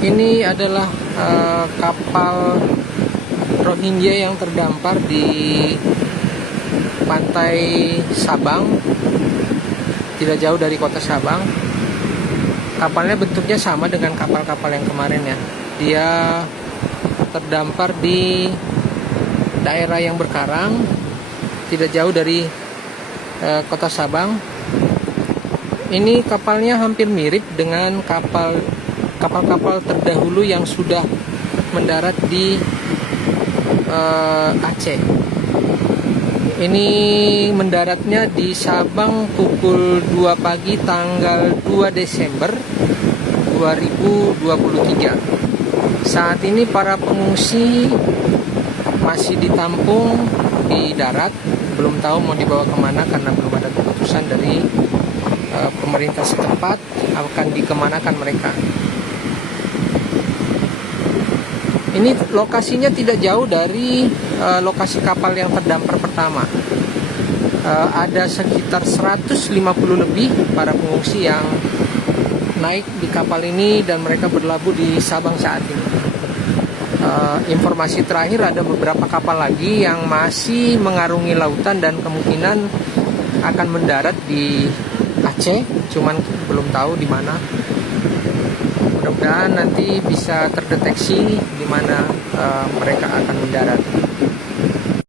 Ini adalah kapal Rohingya yang terdampar di pantai Sabang, tidak jauh dari kota Sabang. Kapalnya bentuknya sama dengan kapal-kapal yang kemarin ya. Dia terdampar di daerah yang berkarang, tidak jauh dari kota Sabang. Ini kapalnya hampir mirip dengan kapal-kapal terdahulu yang sudah mendarat di Aceh. Ini mendaratnya di Sabang pukul 2 pagi tanggal 2 Desember 2023. Saat ini para pengungsi masih ditampung di darat, belum tahu mau dibawa kemana karena belum ada keputusan dari pemerintah setempat akan dikemanakan mereka. Ini lokasinya tidak jauh dari lokasi kapal yang terdampar pertama. Ada sekitar 150 lebih para pengungsi yang naik di kapal ini dan mereka berlabuh di Sabang saat ini. Informasi terakhir ada beberapa kapal lagi yang masih mengarungi lautan dan kemungkinan akan mendarat di Aceh, cuman belum tahu di mana. Mudah-mudahan nanti bisa terdeteksi di mana mereka akan mendarat.